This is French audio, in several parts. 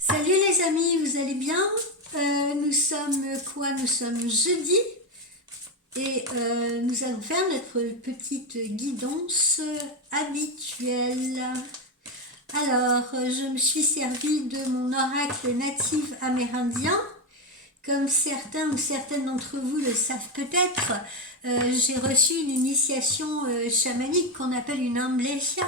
Salut les amis, vous allez bien? Nous sommes quoi? Nous sommes jeudi et nous allons faire notre petite guidance habituelle. Alors, je me suis servi de mon oracle natif amérindien. Comme certains ou certaines d'entre vous le savent peut-être, j'ai reçu une initiation chamanique qu'on appelle une amblesia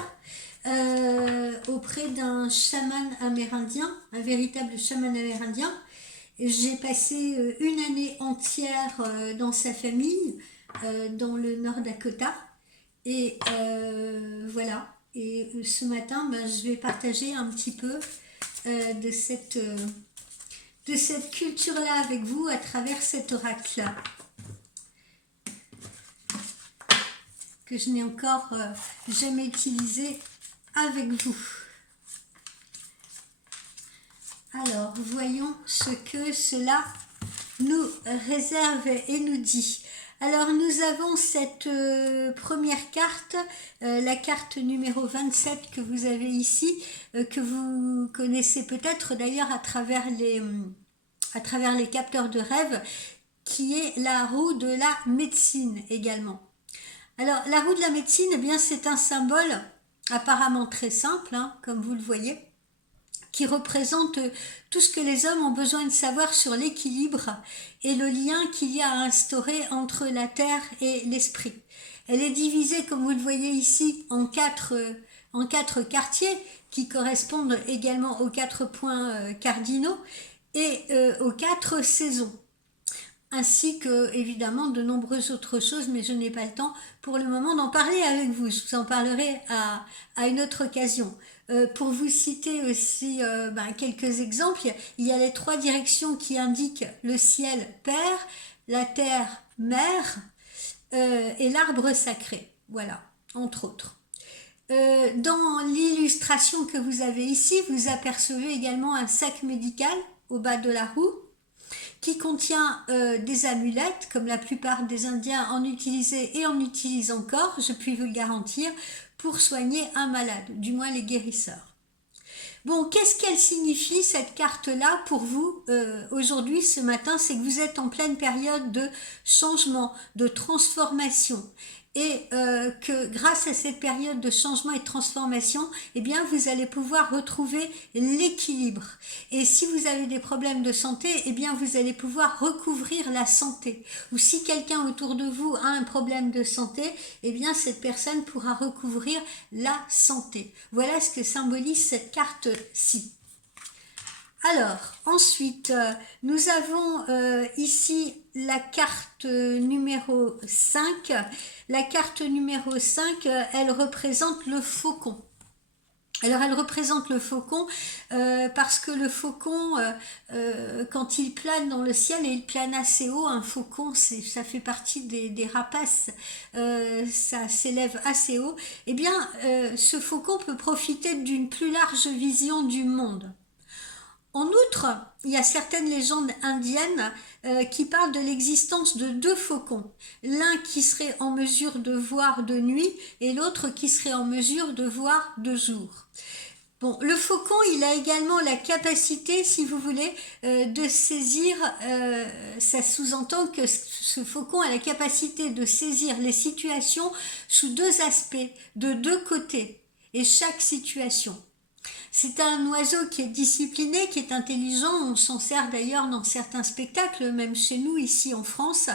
auprès d'un chaman amérindien, un véritable chaman amérindien. J'ai passé une année entière dans sa famille, dans le Nord Dakota. Et voilà. Et ce matin, je vais partager un petit peu de cette culture-là avec vous à travers cet oracle-là, que je n'ai encore jamais utilisé avec vous. Alors, voyons ce que cela nous réserve et nous dit. Alors, nous avons cette première carte, la carte numéro 27 que vous avez ici, que vous connaissez peut-être d'ailleurs à travers les capteurs de rêve, qui est la roue de la médecine également. Alors, la roue de la médecine, eh bien, c'est un symbole apparemment très simple, hein, comme vous le voyez, qui représente tout ce que les hommes ont besoin de savoir sur l'équilibre et le lien qu'il y a à instaurer entre la terre et l'esprit. Elle est divisée, comme vous le voyez ici, en quatre quartiers qui correspondent également aux 4 points cardinaux et aux 4 saisons, ainsi que évidemment de nombreuses autres choses, mais je n'ai pas le temps pour le moment d'en parler avec vous. Je vous en parlerai à une autre occasion. Pour vous citer aussi quelques exemples, il y a les 3 directions qui indiquent le ciel Père, la terre Mère et l'arbre sacré. Voilà, entre autres. Dans l'illustration que vous avez ici, vous apercevez également un sac médical au bas de la roue qui contient des amulettes, comme la plupart des Indiens en utilisaient et en utilisent encore, je puis vous le garantir, pour soigner un malade, du moins les guérisseurs. Bon, qu'est-ce qu'elle signifie cette carte-là pour vous aujourd'hui, ce matin? C'est que vous êtes en pleine période de changement, de transformation. Et que grâce à cette période de changement et de transformation, eh bien, vous allez pouvoir retrouver l'équilibre. Et si vous avez des problèmes de santé, eh bien, vous allez pouvoir recouvrir la santé. Ou si quelqu'un autour de vous a un problème de santé, eh bien, cette personne pourra recouvrir la santé. Voilà ce que symbolise cette carte-ci. Alors, ensuite, nous avons ici la carte numéro 5. La carte numéro 5, elle représente le faucon. Alors elle représente le faucon parce que le faucon, quand il plane dans le ciel, et il plane assez haut, un faucon, ça fait partie des rapaces, ça s'élève assez haut, eh bien ce faucon peut profiter d'une plus large vision du monde. En outre, il y a certaines légendes indiennes qui parlent de l'existence de 2 faucons. L'un qui serait en mesure de voir de nuit et l'autre qui serait en mesure de voir de jour. Bon, le faucon, il a également la capacité, si vous voulez, de saisir, ça sous-entend que ce faucon a la capacité de saisir les situations sous 2 aspects, de 2 côtés, et chaque situation. C'est un oiseau qui est discipliné, qui est intelligent, on s'en sert d'ailleurs dans certains spectacles, même chez nous ici en France.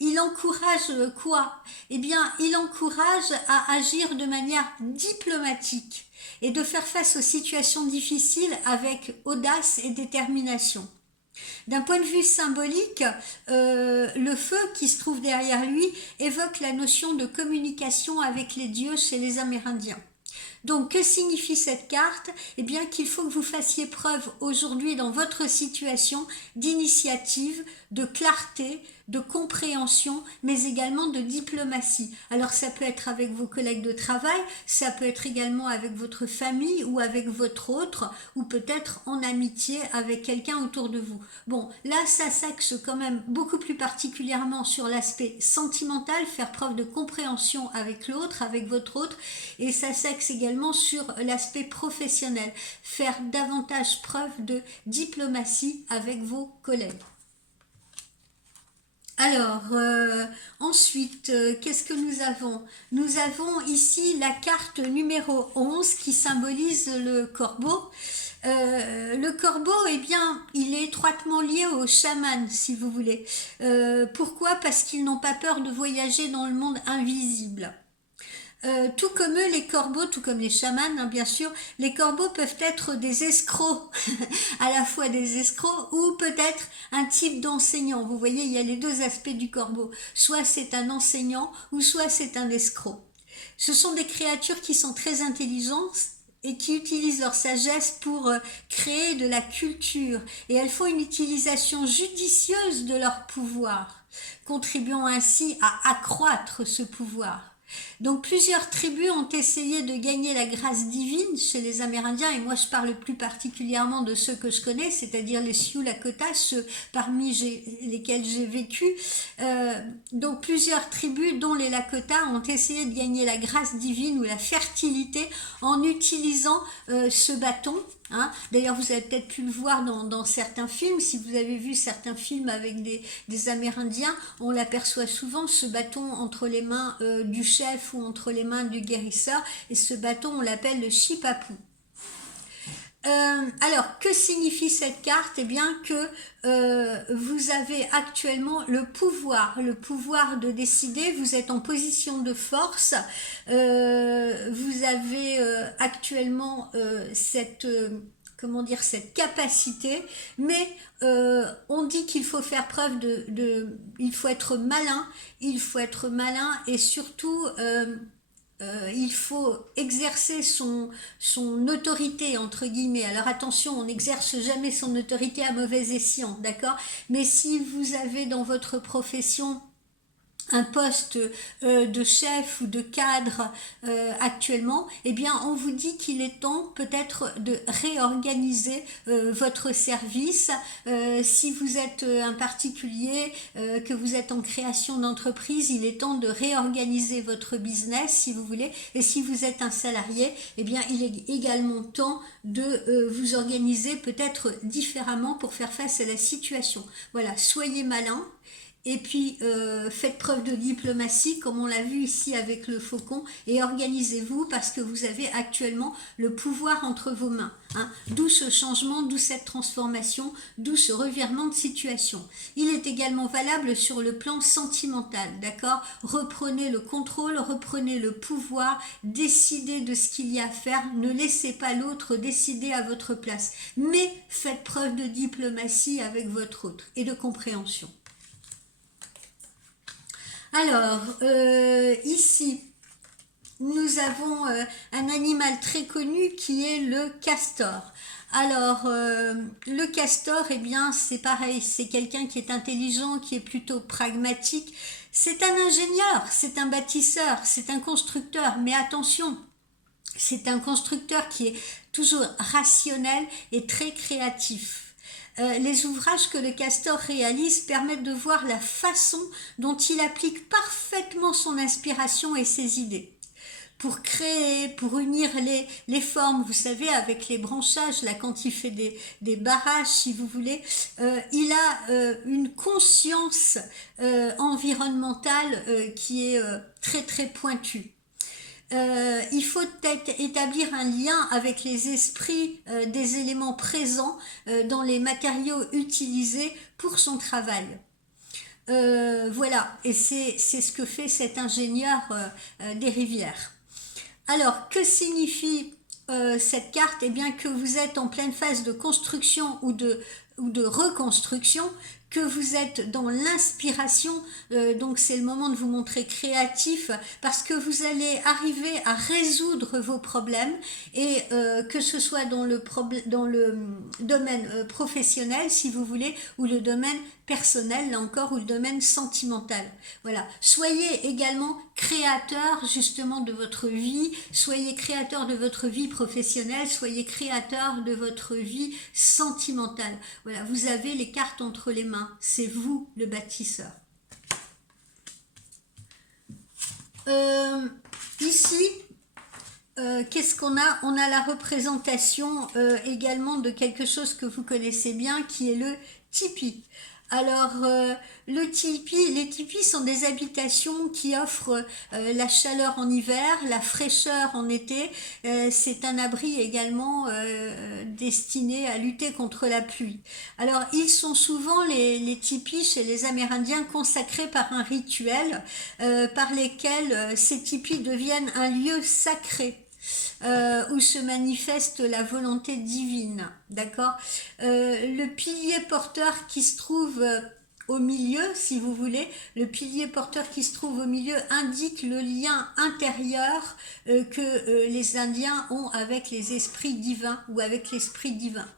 Il encourage quoi? Eh bien, il encourage à agir de manière diplomatique et de faire face aux situations difficiles avec audace et détermination. D'un point de vue symbolique, le feu qui se trouve derrière lui évoque la notion de communication avec les dieux chez les Amérindiens. Donc, que signifie cette carte? Eh bien, qu'il faut que vous fassiez preuve aujourd'hui dans votre situation d'initiative, de clarté, de compréhension, mais également de diplomatie. Alors ça peut être avec vos collègues de travail, ça peut être également avec votre famille ou avec votre autre, ou peut-être en amitié avec quelqu'un autour de vous. Bon, là ça s'axe quand même beaucoup plus particulièrement sur l'aspect sentimental, faire preuve de compréhension avec l'autre, avec votre autre, et ça s'axe également sur l'aspect professionnel, faire davantage preuve de diplomatie avec vos collègues. Alors, ensuite, qu'est-ce que nous avons? Nous avons ici la carte numéro 11 qui symbolise le corbeau. Le corbeau, eh bien, il est étroitement lié aux chamans, si vous voulez. Pourquoi? Parce qu'ils n'ont pas peur de voyager dans le monde invisible. Tout comme eux, les corbeaux, tout comme les chamans, hein, bien sûr, les corbeaux peuvent être des escrocs, à la fois des escrocs ou peut-être un type d'enseignant. Vous voyez, il y a les deux aspects du corbeau. Soit c'est un enseignant ou soit c'est un escroc. Ce sont des créatures qui sont très intelligentes et qui utilisent leur sagesse pour créer de la culture. Et elles font une utilisation judicieuse de leur pouvoir, contribuant ainsi à accroître ce pouvoir. Donc plusieurs tribus ont essayé de gagner la grâce divine chez les Amérindiens, et moi je parle plus particulièrement de ceux que je connais, c'est-à-dire les Sioux Lakota, ceux parmi lesquels j'ai vécu. Donc plusieurs tribus, dont les Lakota, ont essayé de gagner la grâce divine ou la fertilité en utilisant ce bâton. Hein. D'ailleurs, vous avez peut-être pu le voir dans certains films. Si vous avez vu certains films avec des Amérindiens, on l'aperçoit souvent, ce bâton entre les mains du chef ou entre les mains du guérisseur. Et ce bâton, on l'appelle le Shipapu. Alors, que signifie cette carte? Eh bien que vous avez actuellement le pouvoir de décider, vous êtes en position de force, vous avez actuellement cette capacité, mais on dit qu'il faut faire preuve il faut être malin et surtout il faut exercer son autorité, entre guillemets. Alors attention, on n'exerce jamais son autorité à mauvais escient, d'accord? Mais si vous avez dans votre profession un poste de chef ou de cadre actuellement, eh bien on vous dit qu'il est temps peut-être de réorganiser votre service. Si vous êtes un particulier, que vous êtes en création d'entreprise, il est temps de réorganiser votre business, si vous voulez. Et si vous êtes un salarié, eh bien il est également temps de vous organiser peut-être différemment pour faire face à la situation. Voilà, soyez malin. Et puis faites preuve de diplomatie comme on l'a vu ici avec le faucon, et organisez-vous parce que vous avez actuellement le pouvoir entre vos mains, hein. D'où ce changement, d'où cette transformation, d'où ce revirement de situation. Il est également valable sur le plan sentimental, d'accord? Reprenez le contrôle, reprenez le pouvoir, décidez de ce qu'il y a à faire, ne laissez pas l'autre décider à votre place, mais faites preuve de diplomatie avec votre autre et de compréhension. Alors, ici, nous avons un animal très connu qui est le castor. Alors, le castor, eh bien, c'est pareil, c'est quelqu'un qui est intelligent, qui est plutôt pragmatique. C'est un ingénieur, c'est un bâtisseur, c'est un constructeur, mais attention, c'est un constructeur qui est toujours rationnel et très créatif. Les ouvrages que le castor réalise permettent de voir la façon dont il applique parfaitement son inspiration et ses idées. Pour créer, pour unir les formes, vous savez, avec les branchages, là, quand il fait des barrages, si vous voulez, il a une conscience environnementale qui est très très pointue. Il faut établir un lien avec les esprits des éléments présents dans les matériaux utilisés pour son travail. Voilà, et c'est ce que fait cet ingénieur des rivières. Alors, que signifie cette carte? Eh bien que vous êtes en pleine phase de construction ou de reconstruction, que vous êtes dans l'inspiration, donc c'est le moment de vous montrer créatif, parce que vous allez arriver à résoudre vos problèmes, et que ce soit dans le domaine professionnel, si vous voulez, ou le domaine personnel, là encore, ou le domaine sentimental. Voilà. Soyez également créateur justement de votre vie, soyez créateur de votre vie professionnelle, soyez créateur de votre vie sentimentale. Voilà, vous avez les cartes entre les mains, c'est vous le bâtisseur. Ici, qu'est-ce qu'on a? On a la représentation également de quelque chose que vous connaissez bien, qui est le tipi. Alors, le tipi, les tipis sont des habitations qui offrent la chaleur en hiver, la fraîcheur en été. C'est un abri également destiné à lutter contre la pluie. Alors, ils sont souvent, les tipis chez les Amérindiens, consacrés par un rituel par lesquels ces tipis deviennent un lieu sacré. Où se manifeste la volonté divine, d'accord. Le pilier porteur qui se trouve au milieu, si vous voulez, le pilier porteur qui se trouve au milieu indique le lien intérieur que les Indiens ont avec les esprits divins ou avec l'esprit divin.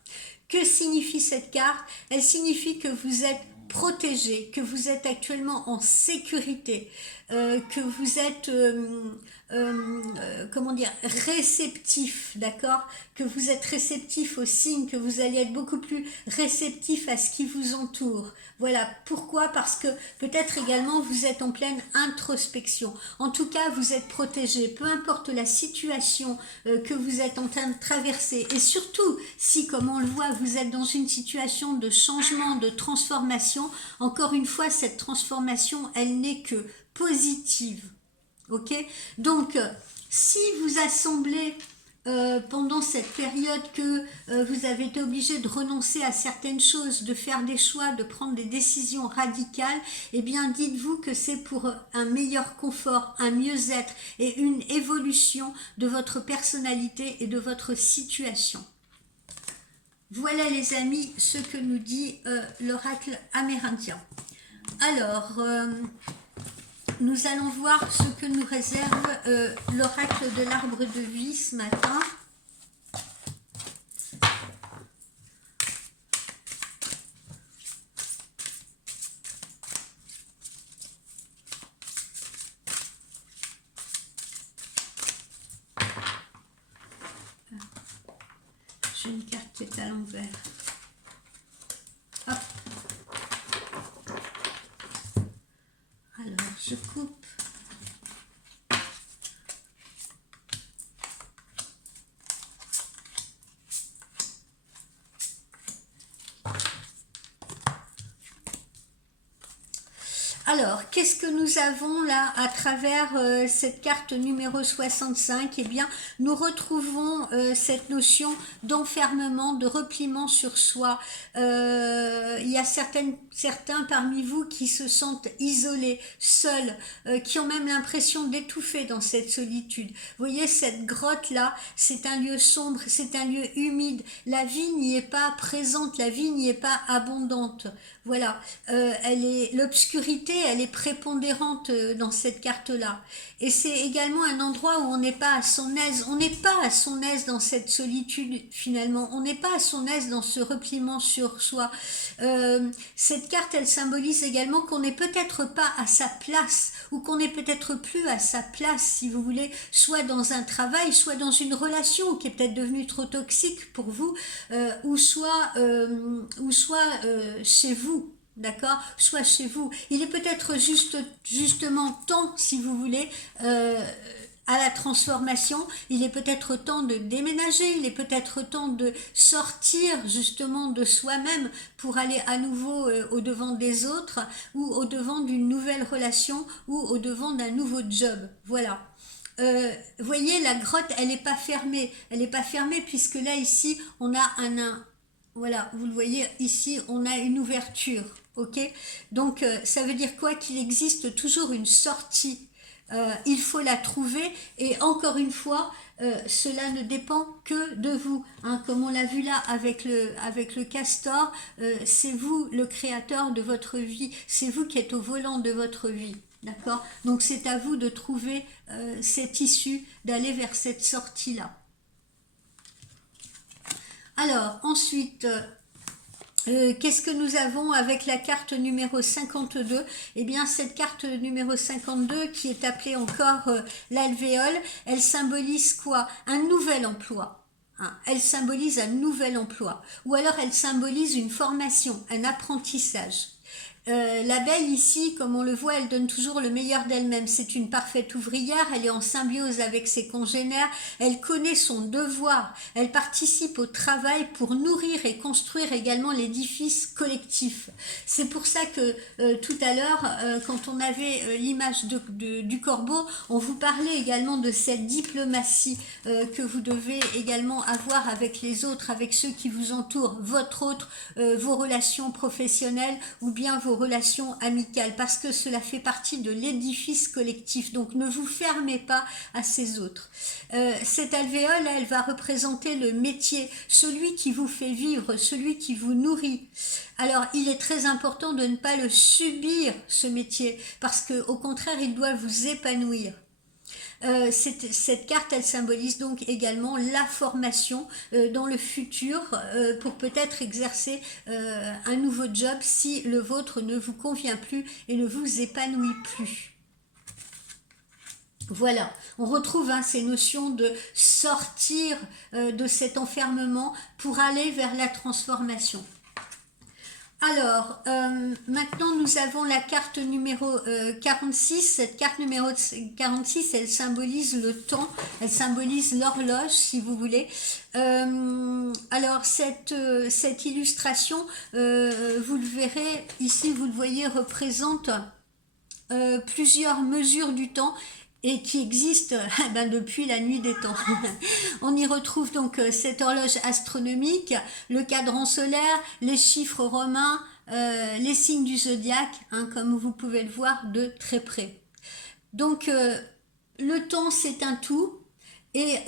Que signifie cette carte? Elle signifie que vous êtes protégé, que vous êtes actuellement en sécurité, que vous êtes comment dire, réceptif, d'accord, que vous êtes réceptif aux signes, que vous allez être beaucoup plus réceptif à ce qui vous entoure. Voilà, pourquoi? Parce que peut-être également vous êtes en pleine introspection. En tout cas, vous êtes protégé, peu importe la situation que vous êtes en train de traverser, et surtout si, comme on le voit, vous êtes dans une situation de changement, de transformation. Encore une fois, cette transformation, elle n'est que positive. Ok, donc si vous assemblez pendant cette période que vous avez été obligé de renoncer à certaines choses, de faire des choix, de prendre des décisions radicales, eh bien dites-vous que c'est pour un meilleur confort, un mieux-être et une évolution de votre personnalité et de votre situation. Voilà les amis ce que nous dit l'oracle amérindien. Alors, nous allons voir ce que nous réserve l'oracle de l'arbre de vie ce matin. J'ai une carte qui est à l'envers. Hop. Alors, je coupe. Alors, qu'est-ce que nous avons là à travers cette carte numéro 65? Eh bien, nous retrouvons cette notion d'enfermement, de repliement sur soi. Il y a certains parmi vous qui se sentent isolés, seuls, qui ont même l'impression d'étouffer dans cette solitude. Vous voyez, cette grotte-là, c'est un lieu sombre, c'est un lieu humide. La vie n'y est pas présente, la vie n'y est pas abondante. Voilà, l'obscurité, elle est prépondérante dans cette carte-là. Et c'est également un endroit où on n'est pas à son aise. On n'est pas à son aise dans cette solitude, finalement. On n'est pas à son aise dans ce repliement sur soi. Cette carte, elle symbolise également qu'on n'est peut-être pas à sa place, ou qu'on n'est peut-être plus à sa place, si vous voulez, soit dans un travail, soit dans une relation qui est peut-être devenue trop toxique pour vous, ou soit chez vous. D'accord, soit chez vous. Il est peut-être justement temps, si vous voulez, à la transformation. Il est peut-être temps de déménager. Il est peut-être temps de sortir justement de soi-même pour aller à nouveau au devant des autres, ou au devant d'une nouvelle relation, ou au devant d'un nouveau job. Voilà. Voyez, la grotte, elle n'est pas fermée. Elle n'est pas fermée puisque là, ici, on a voilà, vous le voyez, ici, on a une ouverture, ok? Donc, ça veut dire quoi? Qu'il existe toujours une sortie. Il faut la trouver, et encore une fois, cela ne dépend que de vous. Hein. Comme on l'a vu là avec le castor, c'est vous le créateur de votre vie, c'est vous qui êtes au volant de votre vie. D'accord? Donc c'est à vous de trouver cette issue, d'aller vers cette sortie-là. Alors, ensuite, qu'est-ce que nous avons avec la carte numéro 52? Eh bien, cette carte numéro 52, qui est appelée encore l'alvéole, elle symbolise quoi? Un nouvel emploi. Hein, elle symbolise un nouvel emploi. Ou alors, elle symbolise une formation, un apprentissage. L'abeille ici, comme on le voit, elle donne toujours le meilleur d'elle-même. C'est une parfaite ouvrière, elle est en symbiose avec ses congénères, elle connaît son devoir, elle participe au travail pour nourrir et construire également l'édifice collectif. C'est pour ça que tout à l'heure, quand on avait l'image du corbeau, on vous parlait également de cette diplomatie que vous devez également avoir avec les autres, avec ceux qui vous entourent, votre autre, vos relations professionnelles ou bien vos relations amicales, parce que cela fait partie de l'édifice collectif. Donc ne vous fermez pas à ces autres. Cette alvéole, elle va représenter le métier, celui qui vous fait vivre, celui qui vous nourrit. Alors il est très important de ne pas le subir, ce métier, parce que au contraire il doit vous épanouir. Cette carte, elle symbolise donc également la formation dans le futur pour peut-être exercer un nouveau job si le vôtre ne vous convient plus et ne vous épanouit plus. Voilà, on retrouve ces notions de sortir de cet enfermement pour aller vers la transformation. Alors, maintenant nous avons la carte numéro 46. Cette carte numéro 46, elle symbolise le temps, elle symbolise l'horloge, si vous voulez. Alors, cette illustration, vous le verrez, ici vous le voyez, représente plusieurs mesures du temps et qui existe depuis la nuit des temps. On y retrouve donc cette horloge astronomique, le cadran solaire, les chiffres romains, les signes du zodiaque, comme vous pouvez le voir de très près. Donc le temps, c'est un tout. Et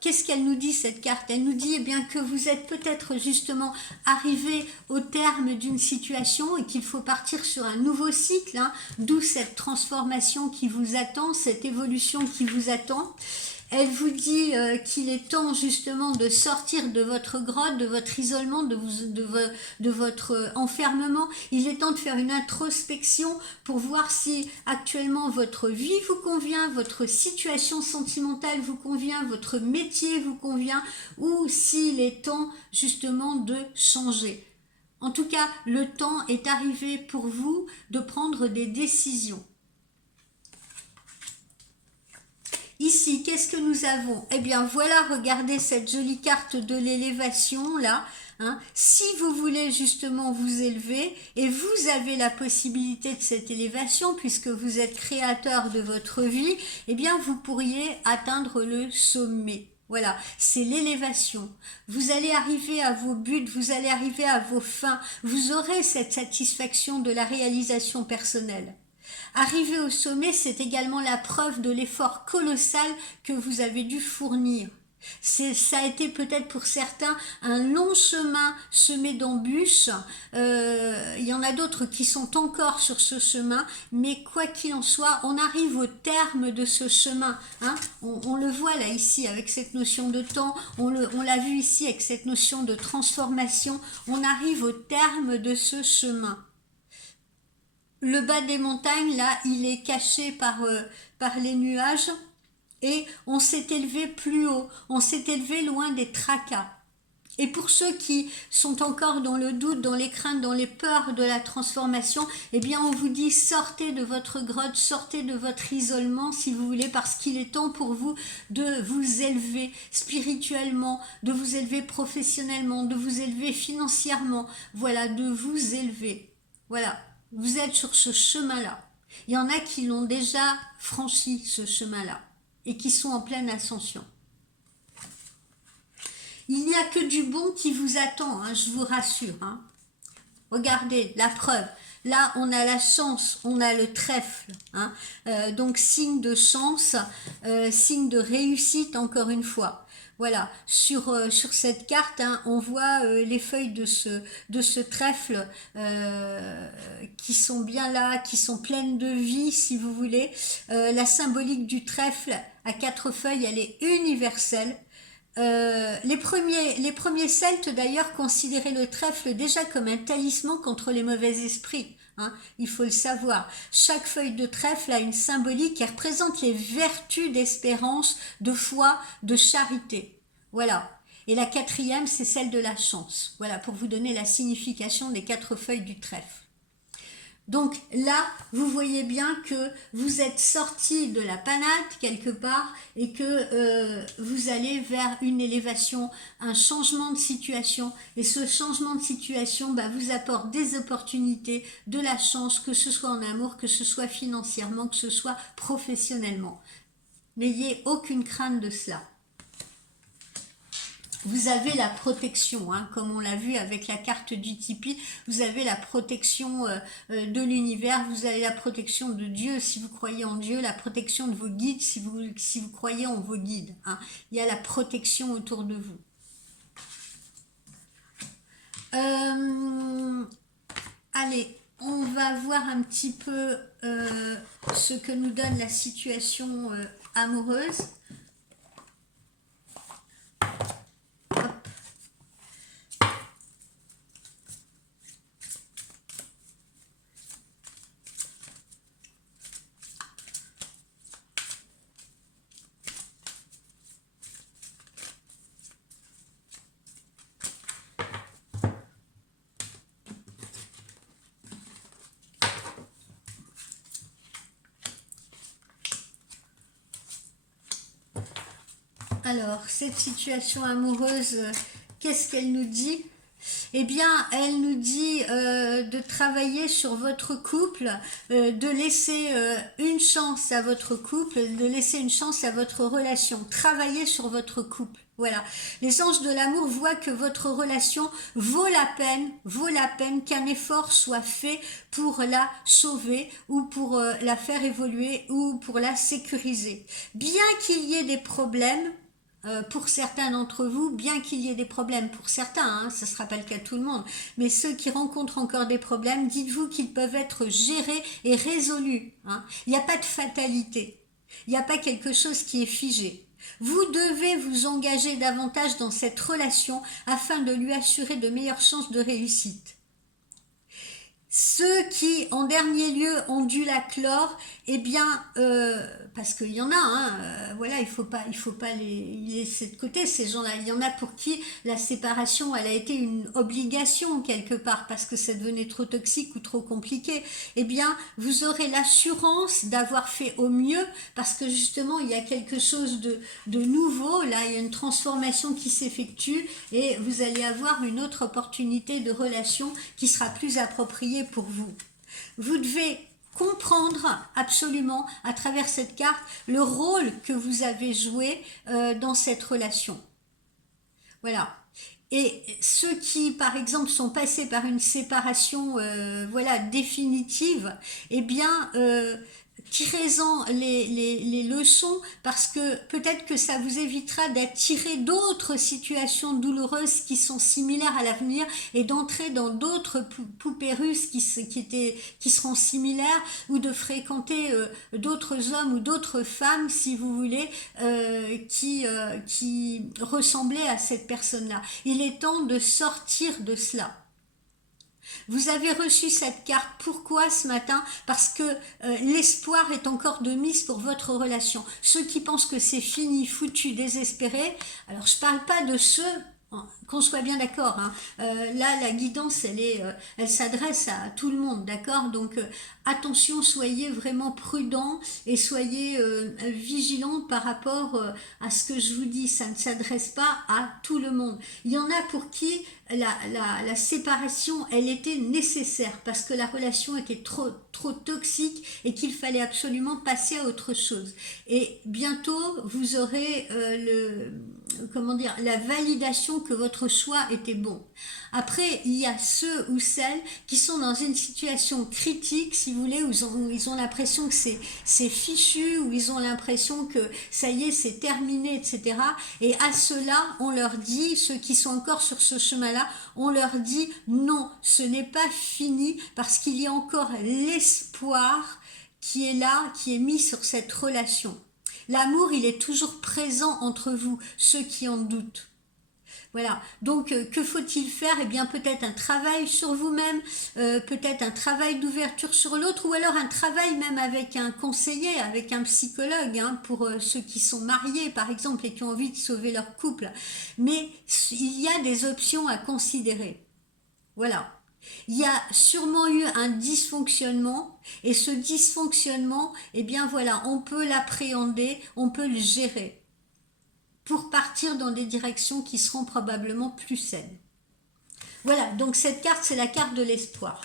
qu'est-ce qu'elle nous dit, cette carte? Elle nous dit bien que vous êtes peut-être justement arrivé au terme d'une situation et qu'il faut partir sur un nouveau cycle, d'où cette transformation qui vous attend, cette évolution qui vous attend. Elle vous dit qu'il est temps justement de sortir de votre grotte, de votre isolement, de votre enfermement. Il est temps de faire une introspection pour voir si actuellement votre vie vous convient, votre situation sentimentale vous convient, votre métier vous convient, ou s'il est temps justement de changer. En tout cas, le temps est arrivé pour vous de prendre des décisions. Ici, qu'est-ce que nous avons? Eh bien, voilà, regardez cette jolie carte de l'élévation, là. Si vous voulez justement vous élever, et vous avez la possibilité de cette élévation, puisque vous êtes créateur de votre vie, eh bien, vous pourriez atteindre le sommet. Voilà, c'est l'élévation. Vous allez arriver à vos buts, vous allez arriver à vos fins. Vous aurez cette satisfaction de la réalisation personnelle. Arriver au sommet, c'est également la preuve de l'effort colossal que vous avez dû fournir. Ça a été peut-être pour certains un long chemin semé d'embûches. Il y en a d'autres qui sont encore sur ce chemin, mais quoi qu'il en soit, on arrive au terme de ce chemin. On le voit là ici avec cette notion de temps, on l'a vu ici avec cette notion de transformation. On arrive au terme de ce chemin. Le bas des montagnes, là, il est caché par les nuages et on s'est élevé plus haut, on s'est élevé loin des tracas. Et pour ceux qui sont encore dans le doute, dans les craintes, dans les peurs de la transformation, eh bien on vous dit sortez de votre grotte, sortez de votre isolement si vous voulez, parce qu'il est temps pour vous de vous élever spirituellement, de vous élever professionnellement, de vous élever financièrement, voilà, de vous élever. Voilà. Vous êtes sur ce chemin-là. Il y en a qui l'ont déjà franchi, ce chemin-là, et qui sont en pleine ascension. Il n'y a que du bon qui vous attend, je vous rassure. Regardez, la preuve. Là, on a la chance, on a le trèfle. Hein. Donc, signe de chance, signe de réussite, encore une fois. Voilà, sur cette carte, hein, on voit les feuilles de ce trèfle qui sont bien là, qui sont pleines de vie, si vous voulez. La symbolique du trèfle à 4 feuilles, elle est universelle. Les premiers Celtes d'ailleurs considéraient le trèfle déjà comme un talisman contre les mauvais esprits. Hein, il faut le savoir. Chaque feuille de trèfle a une symbolique qui représente les vertus d'espérance, de foi, de charité. Voilà. Et la 4e, c'est celle de la chance. Voilà, pour vous donner la signification des 4 feuilles du trèfle. Donc là, vous voyez bien que vous êtes sorti de la panade quelque part et que vous allez vers une élévation, un changement de situation. Et ce changement de situation vous apporte des opportunités, de la chance, que ce soit en amour, que ce soit financièrement, que ce soit professionnellement. N'ayez aucune crainte de cela. Vous avez la protection, hein, comme on l'a vu avec la carte du Tipeee, vous avez la protection de l'univers, vous avez la protection de Dieu si vous croyez en Dieu, la protection de vos guides si vous croyez en vos guides. Hein. Il y a la protection autour de vous. Allez, on va voir un petit peu ce que nous donne la situation amoureuse. Alors, cette situation amoureuse, qu'est-ce qu'elle nous dit? Eh bien, elle nous dit de travailler sur votre couple, de laisser une chance à votre couple, de laisser une chance à votre relation. Travailler sur votre couple. Voilà. Les anges de l'amour voient que votre relation vaut la peine qu'un effort soit fait pour la sauver ou pour la faire évoluer ou pour la sécuriser. Bien qu'il y ait des problèmes, pour certains d'entre vous, bien qu'il y ait des problèmes pour certains, hein, ce ne sera pas le cas de tout le monde, mais ceux qui rencontrent encore des problèmes, dites-vous qu'ils peuvent être gérés et résolus. Hein. Il n'y a pas de fatalité, il n'y a pas quelque chose qui est figé. Vous devez vous engager davantage dans cette relation afin de lui assurer de meilleures chances de réussite. Ceux qui, en dernier lieu, ont dû la clore, eh bien, parce qu'il y en a, hein, voilà, il faut pas les laisser de côté, ces gens-là. Il y en a pour qui la séparation, elle a été une obligation quelque part, parce que ça devenait trop toxique ou trop compliqué. Eh bien, vous aurez l'assurance d'avoir fait au mieux, parce que justement, il y a quelque chose de nouveau, là, il y a une transformation qui s'effectue, et vous allez avoir une autre opportunité de relation qui sera plus appropriée pour vous. Vous devez comprendre absolument à travers cette carte le rôle que vous avez joué dans cette relation. Voilà. Et ceux qui, par exemple, sont passés par une séparation voilà, définitive, eh bien, tirez-en les leçons, parce que peut-être que ça vous évitera d'attirer d'autres situations douloureuses qui sont similaires à l'avenir et d'entrer dans d'autres poupées russes qui seront similaires, ou de fréquenter d'autres hommes ou d'autres femmes, si vous voulez, qui ressemblaient à cette personne-là. Il est temps de sortir de cela. Vous avez reçu cette carte, pourquoi ce matin? Parce que l'espoir est encore de mise pour votre relation. Ceux qui pensent que c'est fini, foutu, désespéré, alors je ne parle pas de ceux, qu'on soit bien d'accord, hein. Là la guidance elle s'adresse à tout le monde, d'accord? Donc attention, soyez vraiment prudents et soyez vigilants par rapport à ce que je vous dis. Ça ne s'adresse pas à tout le monde. Il y en a pour qui la séparation, elle était nécessaire parce que la relation était trop toxique et qu'il fallait absolument passer à autre chose. Et bientôt, vous aurez comment dire, la validation que votre choix était bon. Après, il y a ceux ou celles qui sont dans une situation critique, si vous voulez, où ils ont l'impression que c'est fichu, où ils ont l'impression que ça y est, c'est terminé, etc. Et à ceux-là, on leur dit, ceux qui sont encore sur ce chemin-là, on leur dit non, ce n'est pas fini parce qu'il y a encore l'espoir qui est là, qui est mis sur cette relation. L'amour, il est toujours présent entre vous, ceux qui en doutent. Voilà, donc que faut-il faire? Eh bien peut-être un travail sur vous-même, peut-être un travail d'ouverture sur l'autre, ou alors un travail même avec un conseiller, avec un psychologue, hein, pour ceux qui sont mariés par exemple et qui ont envie de sauver leur couple. Mais il y a des options à considérer. Voilà. Il y a sûrement eu un dysfonctionnement et ce dysfonctionnement, eh bien voilà, on peut l'appréhender, on peut le gérer pour partir dans des directions qui seront probablement plus saines. Voilà, donc cette carte, c'est la carte de l'espoir.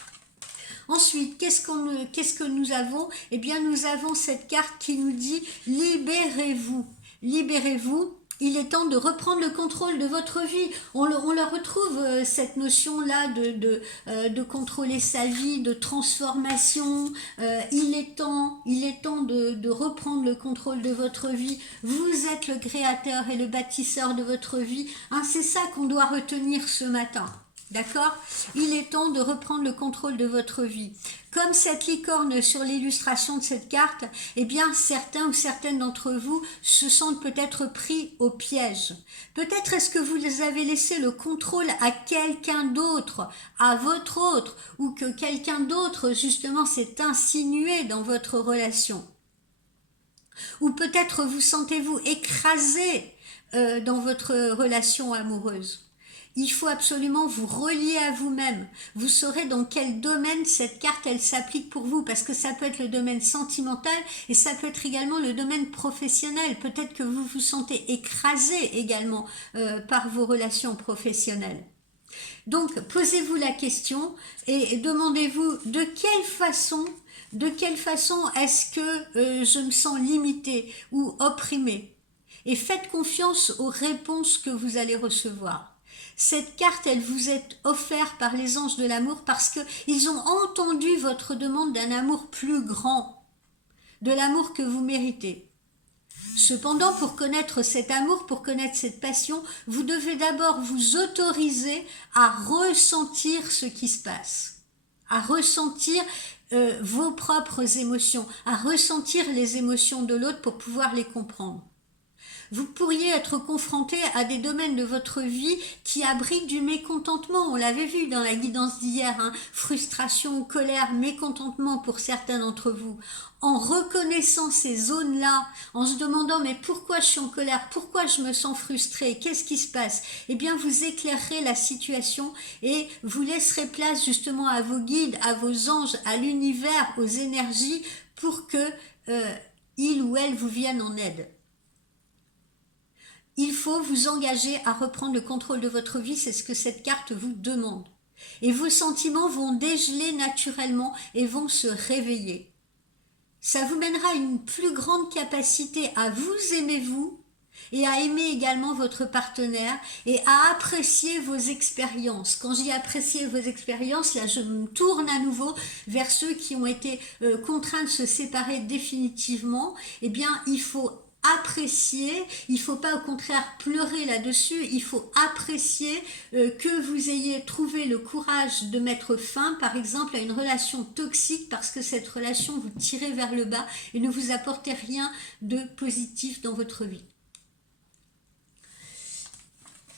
Ensuite, qu'est-ce que nous avons? Eh bien, nous avons cette carte qui nous dit « Libérez-vous ». Libérez-vous. Il est temps de reprendre le contrôle de votre vie. On le retrouve, cette notion-là de contrôler sa vie, de transformation. Il est temps de reprendre le contrôle de votre vie. Vous êtes le créateur et le bâtisseur de votre vie. Hein, c'est ça qu'on doit retenir ce matin. D'accord? Il est temps de reprendre le contrôle de votre vie. Comme cette licorne sur l'illustration de cette carte, eh bien certains ou certaines d'entre vous se sentent peut-être pris au piège. Peut-être est-ce que vous avez laissé le contrôle à quelqu'un d'autre, à votre autre, ou que quelqu'un d'autre justement s'est insinué dans votre relation. Ou peut-être vous sentez-vous écrasé dans votre relation amoureuse. Il faut absolument vous relier à vous-même. Vous saurez dans quel domaine cette carte elle s'applique pour vous, parce que ça peut être le domaine sentimental et ça peut être également le domaine professionnel. Peut-être que vous vous sentez écrasé également par vos relations professionnelles. Donc posez-vous la question et demandez-vous de quelle façon est-ce que je me sens limitée ou opprimée, et faites confiance aux réponses que vous allez recevoir. Cette carte, elle vous est offerte par les anges de l'amour parce qu'ils ont entendu votre demande d'un amour plus grand, de l'amour que vous méritez. Cependant, pour connaître cet amour, pour connaître cette passion, vous devez d'abord vous autoriser à ressentir ce qui se passe, à ressentir vos propres émotions, à ressentir les émotions de l'autre pour pouvoir les comprendre. Vous pourriez être confronté à des domaines de votre vie qui abritent du mécontentement. On l'avait vu dans la guidance d'hier, hein. Frustration, colère, mécontentement pour certains d'entre vous. En reconnaissant ces zones-là, en se demandant mais pourquoi je suis en colère, pourquoi je me sens frustrée, qu'est-ce qui se passe? Eh bien vous éclairerez la situation et vous laisserez place justement à vos guides, à vos anges, à l'univers, aux énergies pour que ils ou elles vous viennent en aide. Il faut vous engager à reprendre le contrôle de votre vie, c'est ce que cette carte vous demande. Et vos sentiments vont dégeler naturellement et vont se réveiller. Ça vous mènera à une plus grande capacité à vous aimer vous et à aimer également votre partenaire et à apprécier vos expériences. Quand je dis apprécier vos expériences, là je me tourne à nouveau vers ceux qui ont été contraints de se séparer définitivement. Eh bien, il faut apprécier, il ne faut pas au contraire pleurer là-dessus, il faut apprécier que vous ayez trouvé le courage de mettre fin par exemple à une relation toxique parce que cette relation vous tirait vers le bas et ne vous apportait rien de positif dans votre vie.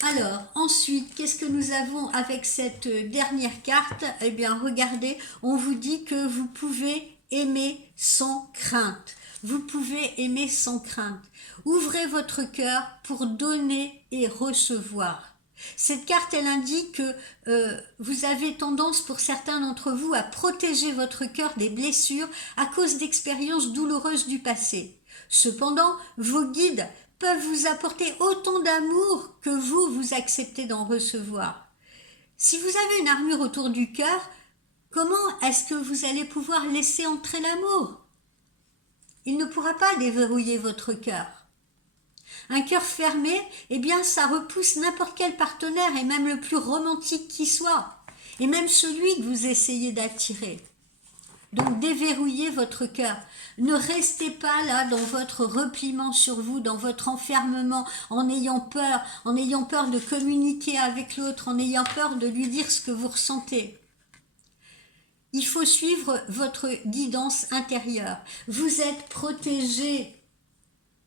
Alors, ensuite, qu'est-ce que nous avons avec cette dernière carte? Eh bien, regardez, on vous dit que vous pouvez aimer sans crainte. Vous pouvez aimer sans crainte. Ouvrez votre cœur pour donner et recevoir. Cette carte, elle indique que vous avez tendance, pour certains d'entre vous, à protéger votre cœur des blessures à cause d'expériences douloureuses du passé. Cependant, vos guides peuvent vous apporter autant d'amour que vous acceptez d'en recevoir. Si vous avez une armure autour du cœur, comment est-ce que vous allez pouvoir laisser entrer l'amour? Il ne pourra pas déverrouiller votre cœur. Un cœur fermé, eh bien, ça repousse n'importe quel partenaire, et même le plus romantique qui soit, et même celui que vous essayez d'attirer. Donc, déverrouillez votre cœur. Ne restez pas là dans votre repliement sur vous, dans votre enfermement, en ayant peur de communiquer avec l'autre, en ayant peur de lui dire ce que vous ressentez. Il faut suivre votre guidance intérieure. Vous êtes protégé.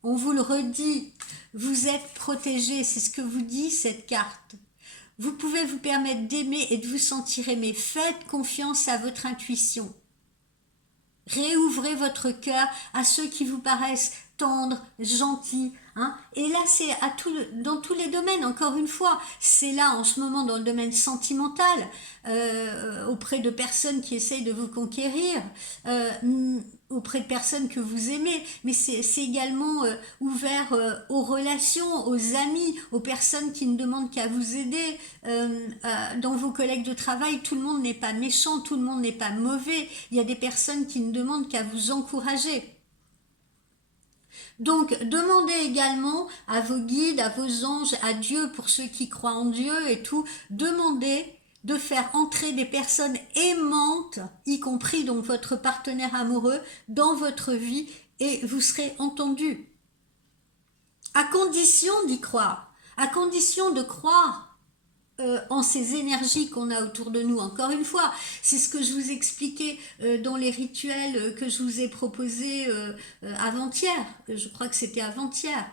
On vous le redit. Vous êtes protégé. C'est ce que vous dit cette carte. Vous pouvez vous permettre d'aimer et de vous sentir aimé. Faites confiance à votre intuition. Réouvrez votre cœur à ceux qui vous paraissent tendres, gentils. Et là, c'est dans tous les domaines, encore une fois. C'est là, en ce moment, dans le domaine sentimental, auprès de personnes qui essayent de vous conquérir, auprès de personnes que vous aimez. Mais c'est également ouvert aux relations, aux amis, aux personnes qui ne demandent qu'à vous aider. Dans vos collègues de travail, tout le monde n'est pas méchant, tout le monde n'est pas mauvais. Il y a des personnes qui ne demandent qu'à vous encourager. Donc, demandez également à vos guides, à vos anges, à Dieu, pour ceux qui croient en Dieu et tout, demandez de faire entrer des personnes aimantes, y compris donc votre partenaire amoureux, dans votre vie, et vous serez entendu. À condition d'y croire, à condition de croire en ces énergies qu'on a autour de nous. Encore une fois, c'est ce que je vous expliquais dans les rituels que je vous ai proposés avant-hier. Je crois que c'était avant-hier.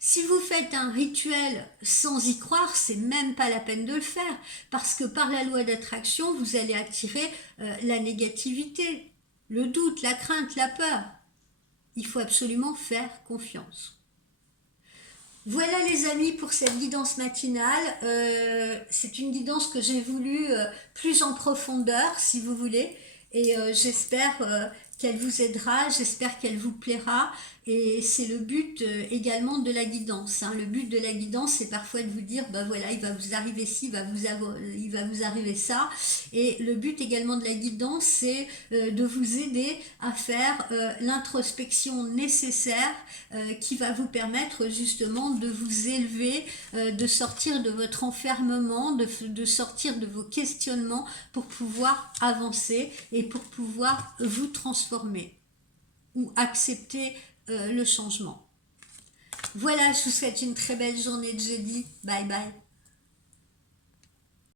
Si vous faites un rituel sans y croire, c'est même pas la peine de le faire, parce que par la loi d'attraction, vous allez attirer la négativité, le doute, la crainte, la peur. Il faut absolument faire confiance. Voilà les amis pour cette guidance matinale. C'est une guidance que j'ai voulu plus en profondeur, si vous voulez, et j'espère qu'elle vous aidera, j'espère qu'elle vous plaira, et c'est le but également de la guidance. Le but de la guidance, c'est parfois de vous dire, ben voilà, il va vous arriver ci, il va vous arriver ça, et le but également de la guidance, c'est de vous aider à faire l'introspection nécessaire qui va vous permettre justement de vous élever, de sortir de votre enfermement, de sortir de vos questionnements pour pouvoir avancer et pour pouvoir vous transformer ou accepter le changement. Voilà, je vous souhaite une très belle journée de jeudi. Bye bye.